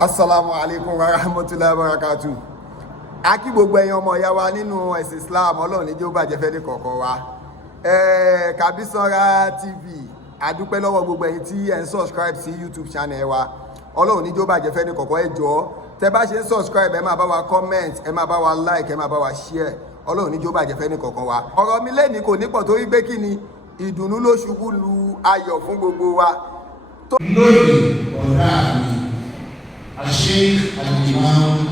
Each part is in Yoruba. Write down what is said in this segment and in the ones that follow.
Assalamu alaikum wa rahmatullahi wa barakatuh. A kí gbogbo ẹ̀yin ọmọ ìyá wa nínú ẹ̀sìn Islam, Ọlọ́run ní jẹ́ ó bàjẹ́ fẹ́ ní kọ̀ọ̀kan wa. Kabisanra TV, a dúpẹ́ lọ́wọ́ gbogbo ẹ̀yin tí ẹ ń subscribe sí YouTube channel wa. Ọlọ́run ní jẹ́ ó bàjẹ́ fẹ́ ní kọ̀ọ̀kan, ẹ jọ̀ọ́ tẹ́ bá ṣe ń subscribe, ẹ máa bá wa comment, ẹ máa bá wa like, ẹ máa bá wa share. Ọlọ́run ní jẹ́ ó bàjẹ́ fẹ́ ní kọ̀ọ̀kan wa. Ọ̀rọ̀ mi lẹ́ni kò ní pọ̀ torí pé kí ni ìdùnnú ló ṣubú lu ayọ̀ fún gbogbo wa. Lónìí ọ̀rá mi, Sheikh Imam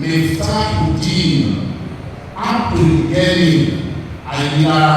Muftau Abdulgani Ayilara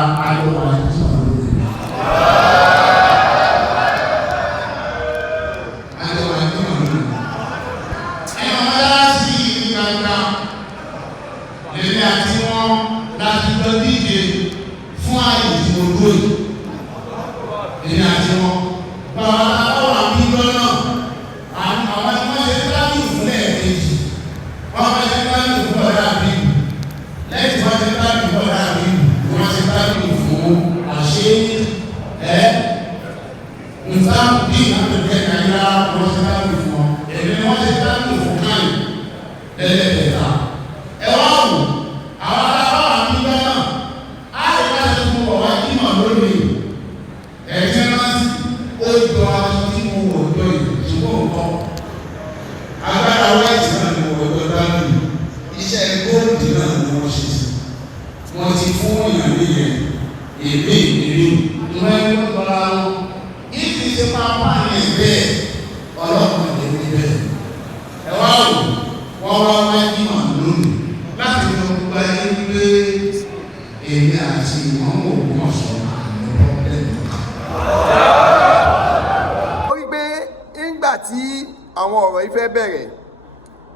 àwọn ọ̀rọ̀ ìfẹ́ bẹ̀rẹ̀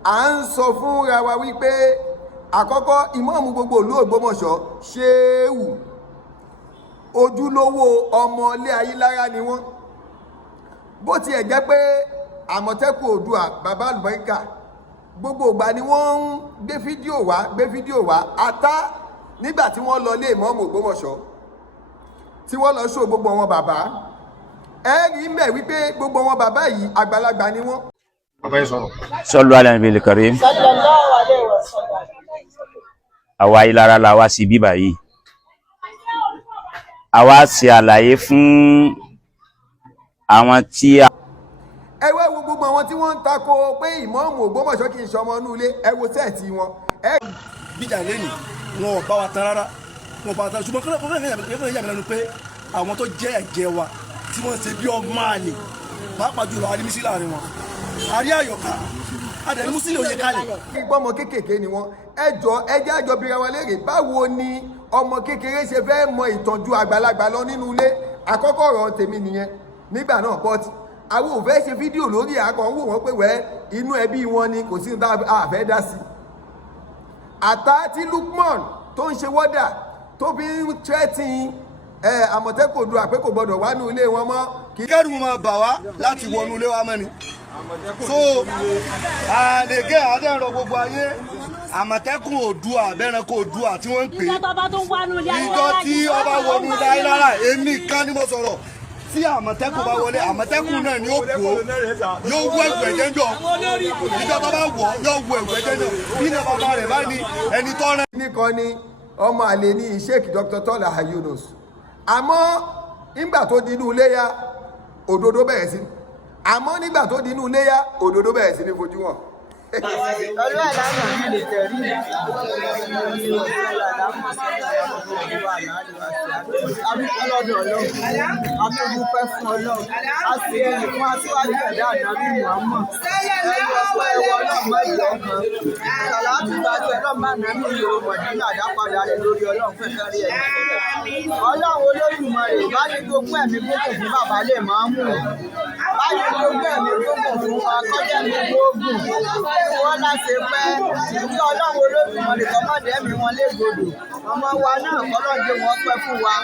à ń sọ fúnra wa wípé àkọ́kọ́ ìmáàmù gbogbo ìlú Ògbómọ̀ṣọ́ Ṣéhù Ojúlówó ọmọ ilé Ayilara ni wọ́n, bó tiẹ̀ jẹ́ pé Àmọ̀tẹ́kùn Oòduà bàbá àlùbáríkà gbogbo ìgbà ni wọ́n ń gbé fídíò wá ata nígbà tí wọ́n lọ lé ìmáàmù Ògbómọ̀ṣọ́ tí wọ́n lọ ṣó gbogbo wọn bàbá ẹ̀rí ń bẹ̀ wípé gbogbo wọn bàbá yìí àgbàlagbà ni wọ́n. Sallu ala nabil karim. Àwa Ayilara la wá sí bíbà yìí. A wá ṣe àlàyé fún àwọn tí ẹ wá wo gbogbo àwọn tí wọ́n ń tako pé ìmáàmù Ògbómọ̀ṣọ́ kì í ṣọmọ inú ilé, ẹ wo sẹ́ẹ̀tì wọn. Bíjà lẹ́nu wọn ò bá wa tán rárá, wọn ò bá wa tán, ṣùgbọ́n kọ́lẹ́ yà mí lẹ́nu pé àwọn tó jẹ́ ẹ̀jẹ̀ wa tí wọ́n ṣe bí ọmọ àlè pàápàá jùlọ alimisi láàrin wọn àrí àyọkà adẹni musili òye kalẹ̀. ọmọ kékèké ni wọn, ẹjẹ àjọ bíra wa léèrè báwo ni ọmọ kékeré ṣe fẹ́ mọ ìtọ́jú àgbàlagbà lọ nínú ilé. Àkọ́kọ́ ọ̀rọ̀ tèmi nìyẹn nígbà náà, but àwọn ò fẹ́ ṣe fídíò lórí àkàn wò wọ́n pé wẹ́ inú ẹbí wọn ni kò sí ní àfẹ́ dá sí. Àtà tí Lukman tó ń ṣe wọ́dà tó fi ń tẹ́tìn Àmọ̀tẹ́kùn Oòduà pé kò gbọdọ̀ wá ní ilé wọn mọ́. Kẹ́rù máa bà wá láti wọnú ilé wa mọ́ni. So àdègé àdẹ́rọ gbogbo ayé Àmọ̀tẹ́kùn Oòduà abẹ́ranko Oòduà tí wọ́n ń pè é. Ìjọ tí ọba wọnú ilé Ayilara èmi kan ni mo sọ̀rọ̀. Tí Àmọ̀tẹ́kùn bá wọlé, Àmọ̀tẹ́kùn náà ni ó kú ó yóò wọ ẹ̀wẹ̀ jẹ́jọ́. Ìjọba bá wọ̀ yóò wọ ẹ̀wẹ̀ jẹ́jọ́. Bí ní bàbá rẹ̀ bá ní ẹni tọ́rẹ́. Nìkan ni ọmọ àlè ní Sheikh Dr. Tola Yunus, àmọ́ nígbà tó di inú iléyá òdodo bẹ̀rẹ̀ sí, àmọ́ nígbà tó di inú iléyá òdodo bẹ̀rẹ̀ sí ní fojú wọn. Ọlọ́ àlámà ní lè tẹ̀rí àbíkọ́lọ́dọ̀ Ọlọ́run, àtúndúpẹ́ fún Ọlọ́run, a sì ẹ̀yìn fún aṣíwájú ẹ̀dá àdábì Muhammad, ẹ̀yọ̀pọ̀ ẹ̀wọ̀ ọlọ́mọ ìlú kan, ṣàlàtú gbàgbé ọlọ́mọ ànábì ìlú mọ̀dínà àdápadà rẹ̀ lórí Ọlọ́run fẹ́fẹ́ rí ẹ̀yìn. Ọlọ́run Olódùmarè bá ní gbogbo ẹ̀mí gbogbo fún bàbá lè máa mú un, bá ní gbogbo ẹ̀mí gbogbo fún wa kọjá mi gbogbo wọ́n láti pẹ́ kí Ọlọ́run Olódùmarè kọ́mọ́dé ẹ̀mí wọn légbodò. Ọmọ wa náà kọ́lọ́dé wọn pẹ́ fún wa,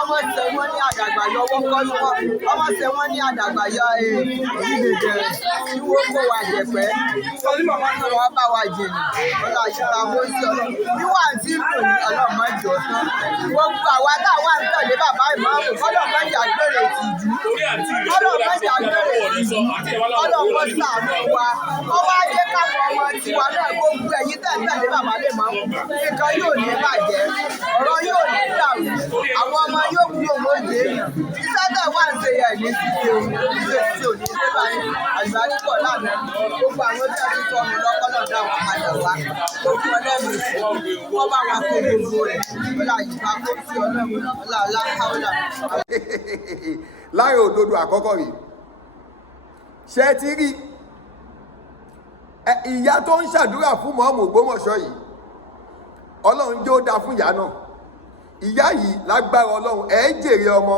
ọmọ tẹ wọ́n ní àdàgbà yọ ọwọ́ kọ́lù wọn, ọmọ tẹ wọ́n ní àdàgbà yọ ìdèdè tí wọ́n kó wa jẹ̀pẹ́ torí màmá náà wọ́n bá wa jìnnà ọlọ́ àṣìṣe àwọn oṣù Ọlọ́run níwà tí ń lò ní ọlọ́mọ ìjọ tán. Gbogbo àwa táwa ń tẹ̀lé bàbá Ìmáàmù ọlọ́mọ ìjà gbèrè tìjú, ọlọ́mọ ìjà gbèrè tìjú, ọlọ́mọ ṣàánú wa wọ́n wá jẹ́ káwọn ọmọ tiwa náà gbogbo ẹ̀yin tẹ̀lé bàbá lè máa mú nǹkan yóò ní bàjẹ́ ọ̀rọ̀ yóò ní dàrú àwọn ọmọ yóò wúlò lóde èèyàn iṣẹ́ tẹ̀ wá ń ṣe yẹn ní ṣíṣe òní ṣe báyìí àgbáríkọ̀ lánàá gbogbo àwọn tí a ti sọ mi lọ́kọ́lọ́ dá wọn padà wá gbogbo ọlẹ́mi wọ́n bá wa kó gbogbo rẹ̀ ọlá ìgbà kó sí ọlọ́run ọlá káwọ́lá. láàrin òdodo àkọ́kọ́ rèé ṣe ti rí ìyá tó ń ṣàdúrà fún mọ́ọ̀mù Ògbómọ̀ṣọ́ yìí ọlọ́run jẹ́ ó dáa fún ìyá náà ìyá yìí lágbára ọlọ́run ẹ̀ ń jèrè ọmọ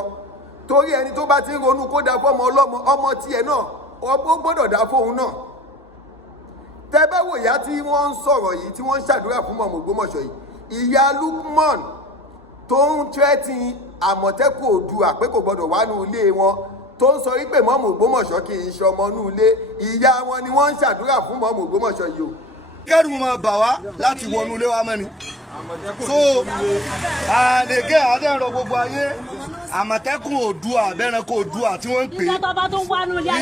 torí ẹni tó bá ti ń ronú kó dáa fọ́mọ ọlọ́mọ ọmọ tiẹ̀ náà ó gbọ́dọ̀ dáa fóun náà tẹ́ bá wò ìyá tí wọ́n ń sọ̀rọ̀ yìí tí wọ́n ń ṣàdúrà fún mọ́ọ̀mù Ògbómọ̀ṣọ́ yìí ìyá Lukman tó ń tẹ́tí Àmọ̀tẹ́kùn Oòduà pé kò gbọ́dọ̀ wá ní ilé wọn tó ń sọ wípé mọ́ọ̀mù Ògbómọ̀ṣọ́ kì í ṣe ọmọ inú ilé ìyá wọn ni wọ́n ń ṣàdúrà fún mọ́ọ̀mù Ògbómọ̀ṣọ́ yìí o. kẹ́rù máa bà wá láti wọnú ilé wa mẹ́ni so àdègé àdẹ́rọ gbogbo ayé Àmọ̀tẹ́kùn Oòduà abẹ́ranko Oòduà tí wọ́n ń pè é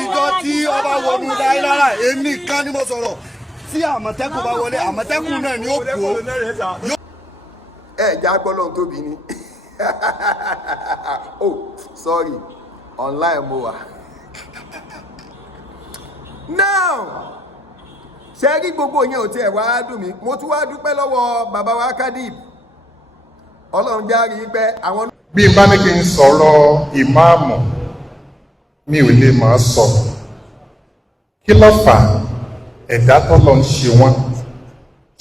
ìjọ tí ọba wọnú Ayilara èmi kan ni mo sọ̀rọ̀ tí Àmọ̀tẹ́kùn bá wọlé Àmọ̀tẹ́kùn náà ni ó kú ó. ẹ já gbọ́dọ̀ tóbi ni oh sorry online mo wà now ṣe rí gbogbo yẹn ò tiẹ̀ wá dùn mí mo tún wá dúpẹ́ lọ́wọ́ bàbá wa Kadib ọlọ́run járe pé àwọn. bí n bá ní kí n sọ̀rọ̀ ìmáàmù mi ò lè máa sọ kí ló fà ẹ̀dá tọ́lọ́ ń ṣe wọ́n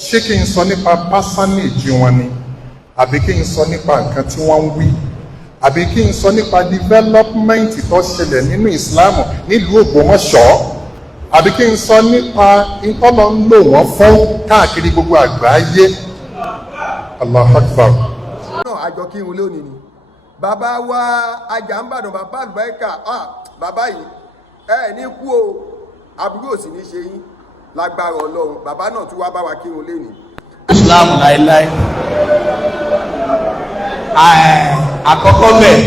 ṣé kí n sọ nípa pásánìjì wọn ni àbí kí n sọ nípa nǹkan tí wọ́n ń wí àbí kí n sọ nípa development tó ṣẹlẹ̀ nínú ìsìláàmù nílùú Ògbómọ̀ṣọ́ àbí kí n sọ nípa ìtọ́lọ́ ń lò wọ́n fún káàkiri gbogbo àgbáyé. Allahu Akbar. náà àjọ kí n lónìí ni bàbá wa Ajàmbàdàn bàbá àlùbáríkà bàbá yìí ẹ ní kú o àbúrò sì ní ṣe yín lágbára Ọlọ́run bàbá náà tún wá bá wa kí n lé ní. Islam láíláí àkọ́kọ́ bẹ́ẹ̀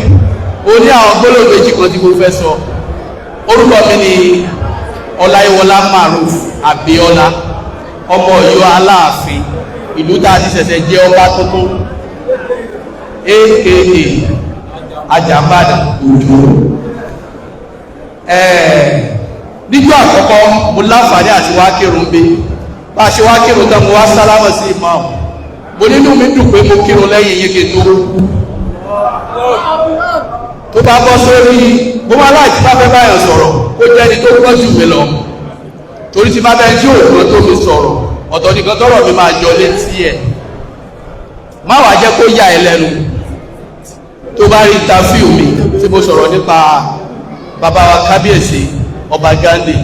ó ní àwọn gbólóhùn méjì kan tí mo fẹ́ sọ orúkọ mi ni Ọláyíwọlá Maruf Abíọ́lá ọmọ Ọ̀yọ́ Aláàfin ìlú tá a ti ṣẹ̀ṣẹ̀ jẹ́ ọba tuntun aka Ajàmbàdàn Ojulowo níjọ́ àkọ́kọ́ mo láǹfààní àti wá kírun bí bá a ṣe wá kírun tán mo wá sálámà sí Imam mo nínú mi dùn pé mo kírun lẹ́yìn yín kí n tó bá bọ́ sórí bó máa láì tí bá fẹ́ báyàn sọ̀rọ̀ ó jẹ́ ẹni tó gbọ́n jù mí lọ torí tí bá fẹ́ tí òògùn tó mi sọ̀rọ̀ ọ̀tọ̀ nìkan tọ́rọ̀ mi máa jọ létí ẹ̀ má wàá jẹ́ kó yà ẹ́ lẹ́nu tó bá rí interview mi tí mo sọ̀rọ̀ nípa bàbá wa kábíyèsí ọba Gandhi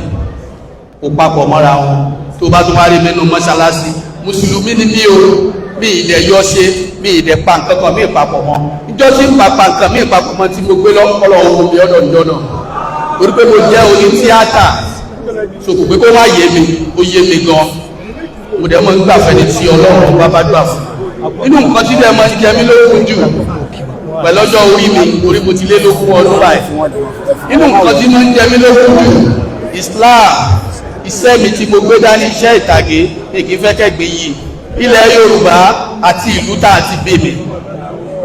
kò papọ̀ mọ́ra wọn tó bá tún wá rí mẹ́nu mọ́ṣáláṣí mùsùlùmí ni mí o mi ìdẹ̀ yọ ṣe mi ìdẹ̀ pa nǹkan kan mi ìpapọ̀ mọ́ ìjọ tí ń pa nǹkan mi ìpapọ̀ mọ́ tí mo gbé lọ́pọ̀lọ́ ohun mi ọ̀dọ̀ ìjọ náà torí pé mo jẹ́ oní tíátà so kò pé kó wá yé mi ó yé mi gan mo dẹ̀ mọ́ ń gbà fẹ́ni tí Ọlọ́run bá bá gbà fún inú nǹkan tí dẹ̀ mọ́ ń jẹ mí lókun jù pẹ̀lọ́jọ́ orí mi orí mo ti lé lókun ọdún báyìí inú nǹkan tí mọ́ ń jẹ mí lókun jù Islam iṣẹ́ mi tí mo gbé dání iṣẹ́ ìtàgé mi kì í fẹ́ kẹ́gbé yìí ilẹ̀ Yorùbá àti ìlú tá a ti bèbè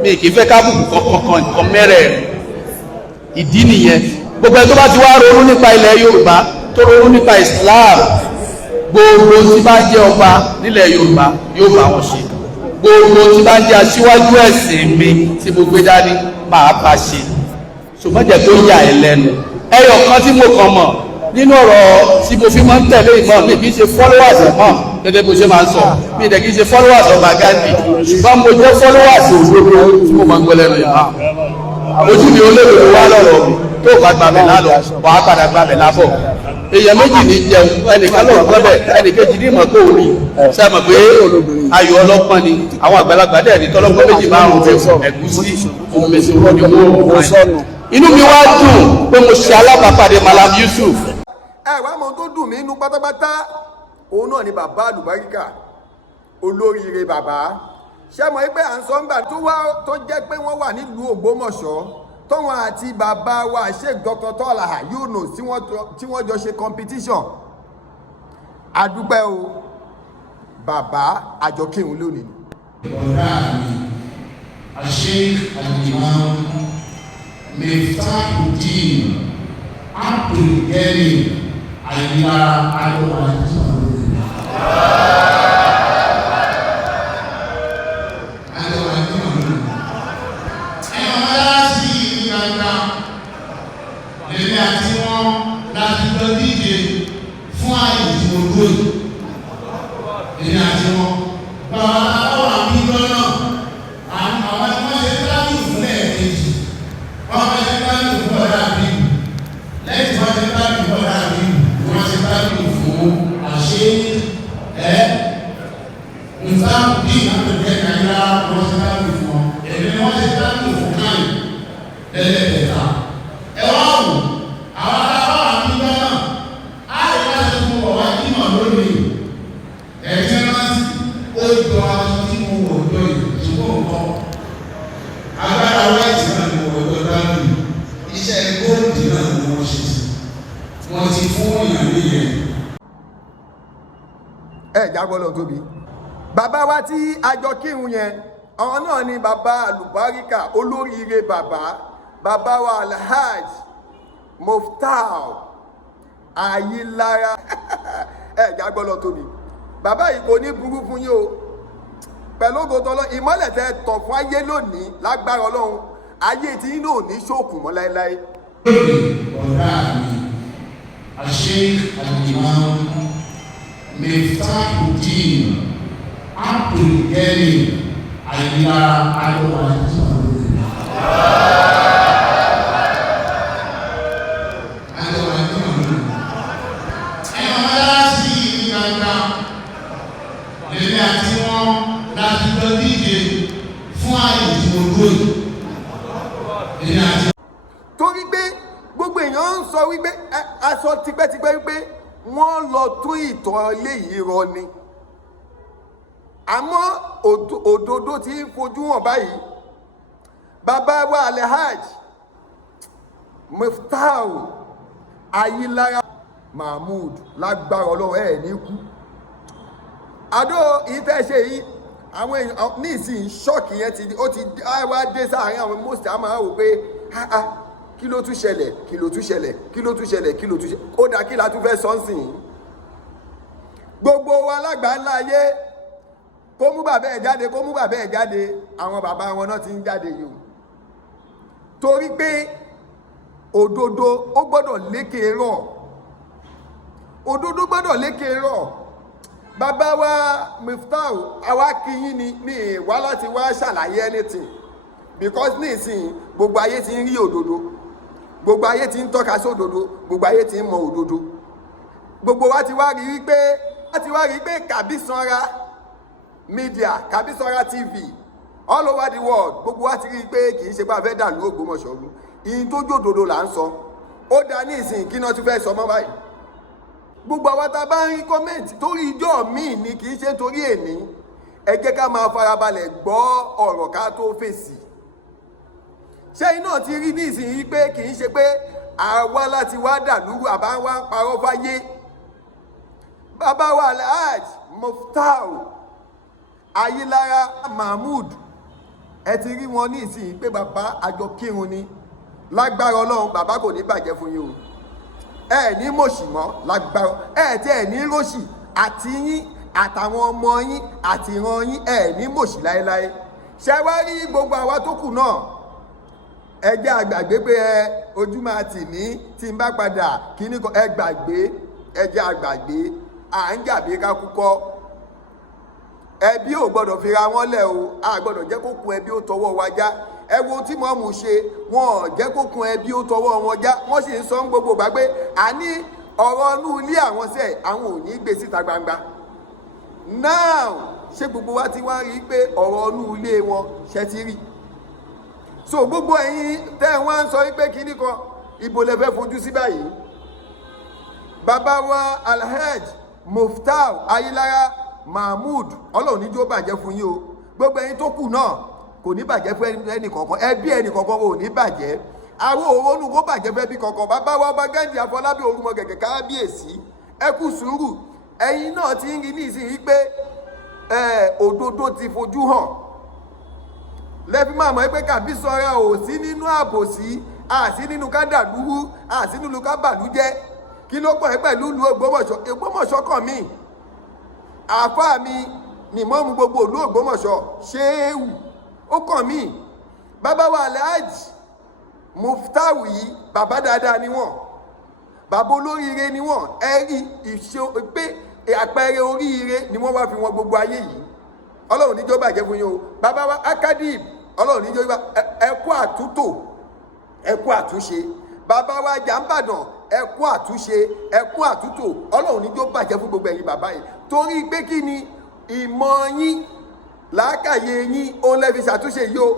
mi kì í fẹ́ kábùkù kankan nǹkan mẹ́rẹ̀ ìdí nìyẹn gbogbo ẹ̀ tó bá ti wá ronú nípa ilẹ̀ Yorùbá tó ronú nípa Islam gbogbo tí bá jẹ́ ọba nílẹ̀ Yorùbá yóò bá wọn ṣe gbogbo tí bá jẹ́ aṣíwájú ẹ̀sìn mi tí mo gbé dání máa bá ṣe ṣùgbọ́n jẹ́ tó yà ẹ́ lẹ́nu ẹyọ kan tí mo kàn mọ̀ nínú ọ̀rọ̀ tí mo fi máa ń tẹ̀lé Imam mi kì í ṣe followers Imam gẹ́gẹ́ bó ṣe máa ń sọ mi dẹ̀ kì í ṣe followers ọba Gandhi ṣùgbọ́n mo jẹ́ followers òdodo tí mo máa ń gbọ́ lẹ́nu Imam ojú mi olóògbé wá lọ́rọ̀ mi tó bá gbàgbẹ́ lálọ́ wà á padà gbàgbẹ́ lábọ̀ èèyàn méjì ní jẹun ẹnìkan lọ́rọ̀ gbọ́bẹ̀ ẹnìkejì ní ìmọ̀ pé òun ní sẹ́mọ̀ pé ayọ̀ ọlọ́pọ́n ni àwọn àgbàlagbà dẹ̀ ní tọ́lọ́pọ́n méjì márùn-ún ẹ̀gúsí òmèsì wọn ni wọ́n inú mi wá dùn pé mo ṣe alábàápàdé Malam Yusuf. ẹ wá mọ tó dùn mí inú pátápátá òun náà ni bàbá àlùbáríkà olóríire bàbá ṣé mọ̀ pé à ń sọ ńgbà tó jẹ́ pé wọ́n wà nílùú Ògbómọ̀ṣọ́ tọ́wọ́n àti bàbá wa Sheikh Dr. Tọ́lá Yunus tí wọ́n jọ ṣe competition adúpẹ́ o bàbá àjọkíhun lónìí. ọ̀rá mi Sheikh Imam Muftau Abdulgani Ayilara Adọ́wà èmi àti wọn láti lọ díje fún àyè tí mo gbóyè èmi àti wọn bàbá àwọn àmì lọ́nà àwọn tí wọ́n ṣe tábìlì fún ẹ̀ẹ̀kejì wọ́n ṣe tábìlì fún ọ̀dà bí lẹ́yìn tí wọ́n ṣe tábìlì fún ọ̀dà bí wọ́n ṣe tábìlì fún àṣẹ Muftau àtẹ̀jẹ́ Nàìjíríà wọ́n ṣe tábìlì fún wọn èmi ni wọ́n ṣe tábìlì fún káyì lẹ́lẹ́kẹta. Jágbọ́lọ̀ tóbi bàbá wa tí àjọ kírun yẹn àwọn náà ni bàbá àlùbáríkà olóríire bàbá wa Alhaj Muftau Ayilara jágbọ́lọ̀ tóbi bàbá yìí kò ní burú fún yín o pẹ̀lú ògòtọ́lọ́ ìmọ́lẹ̀ tẹ́ tọ̀ fún ayé lónìí lágbára Ọlọ́run ayé tí inú ò ní ṣòkùn mọ́ láéláé. ọ̀rá mi Sheikh Imam Muftau Abdulgani Ayilara Adọ́wà èmi àti wọn láti lọ díje fún àyè tí mo gbóyè èmi àti. torí pé gbogbo èèyàn ń sọ wípé aṣọ tipẹ́tipẹ́ wípé wọ́n lọ tún ìtàn ilé yìí rọ ni àmọ́ òdodo tí ń fojú hàn báyìí bàbá wa Alhaj Muftau Ayilara Mahmood lágbára Ọlọ́run ẹ̀ ní kú àdó ìtẹ́ṣe yìí àwọn èèyàn ní ìsìn ṣọ́ọ̀kì yẹn ó ti wá dé sáàárín àwọn mọ́sítà máa wò pé kí ló tún ṣẹlẹ̀ kí ló tún ṣẹlẹ̀ kí ló tún ṣẹlẹ̀ kí ló tún ṣẹlẹ̀ ó dá kí la tún fẹ́ sọ́nsìn gbogbo wa lágbàá ńlá ayé kó mú bàbá ẹ̀ jáde kó mú bàbá ẹ̀ jáde àwọn bàbá wọn náà ti ń jáde yìí o torí pé òdodo ó gbọ́dọ̀ lékè rọ̀ òdodo gbọ́dọ̀ lékè rọ̀ bàbá wa Muftau àwa kìyìn ni mi wá láti wá ṣàlàyé anything because nísìnyí gbogbo ayé ti ń rí òdodo gbogbo ayé ti ń tọ́ka sí òdodo gbogbo ayé ti ń mọ òdodo gbogbo wa ti wá rí wípé Kàbísanra media Kàbísanra TV all over the world gbogbo wa ti rí pé kì í ṣe pé a fẹ́ dàlú Ògbómọ̀ṣọ́ rú ìyìn tó jòdòdó là ń sọ ó dá ní ìsìn kí náà tún fẹ́ sọ mọ́ báyìí gbogbo àwa tá a bá ń rí kọ́mẹ́ǹtì torí ìjọ míì ni kì í ṣe torí èní ẹ jẹ́ ká máa farabalẹ̀ gbọ́ ọ̀rọ̀ ká tó fèsì ṣé iná ti rí ní ìsìn yìí pé kì í ṣe pé àwa láti wá dàlúrú àbá wá ń parọ́ fáyé bàbá wa Alhaj Muftau Ayilara Mahmood ẹ ti rí wọn ní ìsìn pé bàbá àjọ kírun ni lágbára Ọlọ́run bàbá kò ní bàjẹ́ fún yín o ẹ ní mòṣì mọ́ lágbára ẹ tí ẹ ní róṣì àti yín àtàwọn ọmọ yín àti ìran yín ẹ ní mòṣì láéláé ṣe wá rí gbogbo àwa tó kù náà ẹ jẹ́ àgbàgbé pé ojú máa tì mí tí n bá padà kíní kan ẹ gbàgbé ẹ jẹ́ àgbàgbé à ń jàbí ká kúkọ́ ẹbí ò gbọ́dọ̀ fira wọn lẹ̀ o a gbọ́dọ̀ jẹ́ kó kun ẹbí ó tọwọ́ wa já ẹ wo tí mọ́mù ṣe wọn ò jẹ́ kó kun ẹbí ó tọwọ́ wọn já wọ́n sì ń sọ ń gbogbo gbà pé àní ọ̀rọ̀ inú ilé àwọn sẹ̀ àwọn ò ní gbé síta gbangba now ṣé gbogbo wa ti wá rí i pé ọ̀rọ̀ inú ilé wọn ṣe ti rí so gbogbo ẹ̀yin tẹ́ wọ́n ń sọ pé kíní kan ibo lẹ fẹ́ fojú sí báyìí bàbá wa Alhaj Muftau Ayilara Mahmood Ọlọ́run níjó bàjẹ́ fún yín o gbogbo ẹ̀yin tó kù náà kò ní bàjẹ́ fún ẹnì kọ̀ọ̀kan ẹbí ẹnì kọ̀ọ̀kan ò ní bàjẹ́ àwọn òrónú kó bàjẹ́ fẹ́ bí kankan bàbá wa ọba Ghandi Afọlábí Orúmọ Gẹ̀gẹ̀ kábíyèsí ẹ kú sùúrù ẹ̀yin náà ti ń rí ní ìsinyìí pé òdodo ti fojú hàn lẹ́bí máa mọ̀ pé kàbí sọ́ra ò sí nínú àbòsí àsí nínú ká dàlúrú àsí nínú ká bàlújẹ́ kí ló pọ̀ pẹ̀lú ìlú Ògbómọ̀ṣọ́ kàn mí àfáà mi nìmọ́mù gbogbo ìlú Ògbómọ̀ṣọ́ ṣéèwù ó kàn mí bàbá wa Alhaji Muftau yìí bàbá dáadáa ni wọ́n bàbá olóríire ni wọ́n ẹ̀rí ìṣe pé àpẹẹrẹ oríire ni wọ́n wá fi wọn gbogbo ayé yìí ọlọ́run níjọ́ bàjẹ́ fún yín o bàbá wa akadib ọlọ́run níjọ́ ẹkú àtúntò ẹkú àtúnṣe bàbá wa jàǹbàdàn ẹkú àtúnṣe ẹkú àtúntò ọlọ́run níjọ́ bàjẹ́ fún gbogbo ẹ̀yin bàbá yìí torí pé kí ni ìmọ̀ yín làákàyè yín òun lè fi ṣàtúnṣe yìí o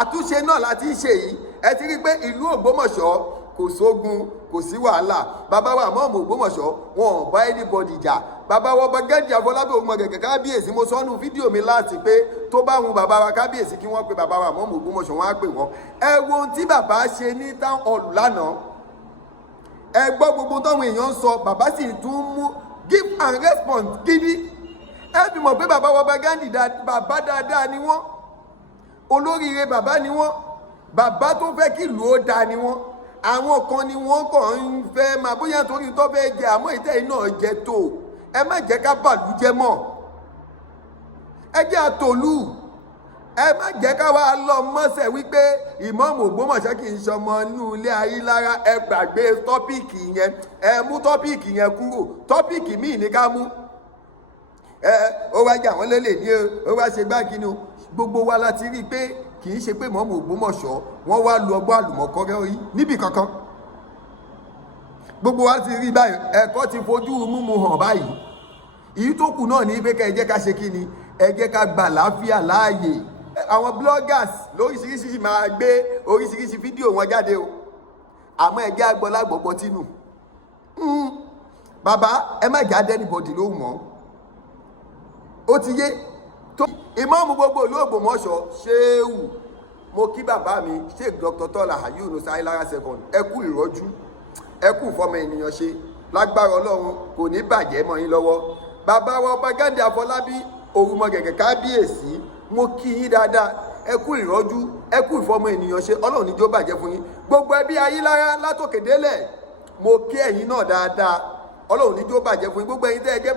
àtúnṣe náà láti ṣe yìí ẹ ti rí pé ìlú Ògbómọ̀ṣọ́ kò sógun kò sí wàhálà bàbá wa mọ́ọ̀mù Ògbómọ̀ṣọ́ wọn ò bá anybody jà bàbá wa ọba Ghandi Afọlábí Orúmọ Gẹ̀gẹ̀ kábíyèsí mo sọ́nù fídíò mi láti pé tó bá wọn bàbá wa kábíyèsí kí wọ́n pe bàbá wa mọ́ọ̀mù Ògbómọ̀ṣọ́ wọn á pè wọ́n ẹ wo ohun tí bàbá ṣe ní town hall lánàá ẹ gbọ́ gbogbo táwọn èèyàn ń sọ bàbá sì tún mú give and response gidi ẹ fi mọ̀ pé bàbá wa ọba Ghandi bàbá dáadáa ni wọ́n olóríire bàbá ni wọ́n bàbá tó fẹ́ kí ìlú ó dáa ni wọ́n àwọn kan ni wọ́n kàn ń fẹ́ máa bóyá torí tó fẹ́ jẹ àmọ́ ìtẹ́yìn náà jẹ tó ẹ má jẹ́ ká bàlújẹ́ mọ́ ẹ jẹ́ àtòlù ẹ má jẹ́ ká wá lọ mọ́sẹ̀ wípé Imam Ògbómọ̀ṣọ́ kì í ṣọmọ inú ilé Ayilara ẹ gbàgbé tọ́pìkì yẹn ẹ mú tọ́pìkì yẹn kúrò tọ́pìkì míì ní ká mú ó wá jà wọ́n lélẹ̀ ní ó wá ṣe gbági ni gbogbo wa láti rí i pé kì í ṣe pé Imam Ògbómọ̀ṣọ́ wọ́n wá lu ọgbọ́n àlùmọ̀kọ́rẹ́ orí níbì kankan gbogbo wa ti rí báyìí ẹ̀kọ́ ti fojú múmu hàn báyìí èyí tó kù náà ní pé ká ẹ jẹ́ ká ṣe kí ni ẹ jẹ́ ká gbà láàfíà láàyè àwọn bloggers lóríṣiríṣi máa gbé oríṣiríṣi fídíò wọn jáde o àmọ́ ẹ jẹ́ agbọ́lágbọ̀gbọ́ tínú bàbá ẹ má jà anybody lóhùn mọ́ ó ti yé tó ìmáàmù gbogbo ìlú Ògbómọ̀ṣọ́ ṣéwù mo kí bàbá mi Sheikh Dr. Tọ́lá Yunus Ayilara second ẹ kú ìrọ́jú ẹ kú fọmọ ènìyàn ṣe lágbára Ọlọ́run kò ní bàjẹ́ mọ́ yín lọ́wọ́ bàbá wa ọba Ghandi Afọlábí Orúmọ Gẹ̀gẹ̀ kábíyèsí mo kí yín dáadáa ẹ kú ìrọ́jú ẹ kú ìfọmọ ènìyàn ṣe Ọlọ́run níjó bàjẹ́ fún yín gbogbo ẹbí Ayilara látòkè délẹ̀ mo kí ẹ̀yin náà dáadáa Ọlọ́run níjó bàjẹ́ fún yín gbogbo ẹ̀yin tẹ́ ẹ jẹ́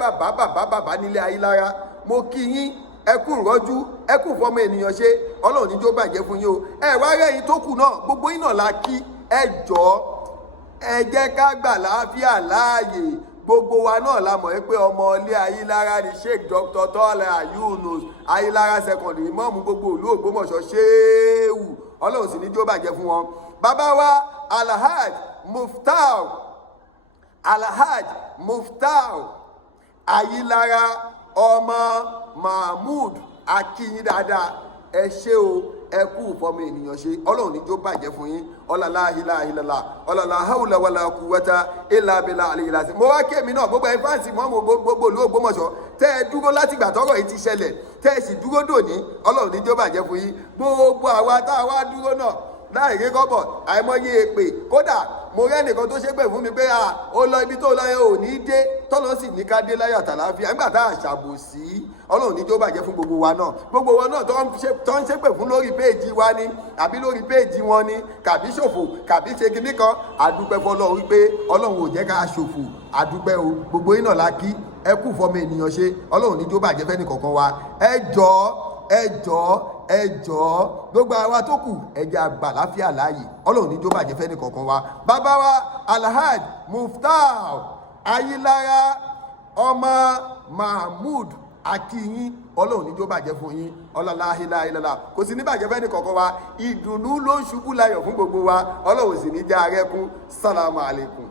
bàbá nílé Ayilara mo kí yín ẹ kú ìrọ́jú ẹ kú ìfọmọ ènìyàn ṣe Ọlọ́run níjó bàjẹ́ fún yín o ẹ wá rẹ́yìn tó kù náà gbogbo yín náà la kí ẹ jọ̀ọ́ ẹ jẹ́ ká gbà láàfíà láàyè gbogbo wa náà la mọ̀ pé ọmọ ilé Ayilara ni Sheikh Dr. Tọ́lá Yunus Ayilara second Imam gbogbo ìlú Ògbómọ̀ṣọ́ ṣéèwù Ọlọ́run sì ní jó bàjẹ́ fún wọn bàbá wa Alhaji Muftau Ayilara ọmọ Mahmood akínyìn dáadáa ẹ ṣé o ẹ kú fọmọ ènìyàn ṣe Ọlọ́run ní jó bàjẹ́ fún yín ọlọlá ilaha ọlọlá haúlà wàlà kúwàtà ilà abilà àlèyìnlá sí. mo wá kémi náà gbogbo ẹ fáǹsì mọ́mọ́ gbogbo ìlú Ògbómọ̀ṣọ́ tẹ́ ẹ dúró láti ìgbà tọ́rọ̀ yìí ti ṣẹlẹ̀ tẹ́ ẹ sì dúró dòní Ọlọ́run ní jó bàjẹ́ fún yín gbogbo àwa tá a wá dúró náà láì rí kọ́bọ̀ àìmọye èpè kódà mo rẹ́nìkan tó ṣépè fún mi pé ó lọ ibi tó lọ yẹn ò ní dé tọ́lọ́ sì ní ká dé láyọ̀ àtàláfíà nígbà tá a ṣàbòsí Ọlọ́run ní jó bàjẹ́ fún gbogbo wa náà tó ń ṣépè fún lórí péèjì wa ni àbí lórí péèjì wọn ni kàbí ṣòfò kàbí ṣe kinní kan àdúpẹ́ fọlọ́run wípé Ọlọ́run ò jẹ́ ká ṣòfò àdúpẹ́ o gbogbo yín náà la kí ẹ kú fọmọ ènìyàn ṣe Ọlọ́run ní jó bàjẹ́ fẹ́ni kọ̀ọ̀kan wa ẹ jọ̀ọ́ gbogbo àwa tó kù ẹjẹ àgbà láfíà láàyè Ọlọ́run ní jó bàjẹ́ fẹ́ni kọ̀ọ̀kan wa bàbá wa Alhaji Muftau Ayilara ọmọ Mahmood akínyín Ọlọ́run ní jó bàjẹ́ fún yín ọlọ́lá ilá kò sí ní bàjẹ́ fẹ́ni kọ̀ọ̀kan wa ìdùnnú ló ń ṣubú láyọ̀ fún gbogbo wa Ọlọ́run sì ní já arẹ́kún sálámù àlékún.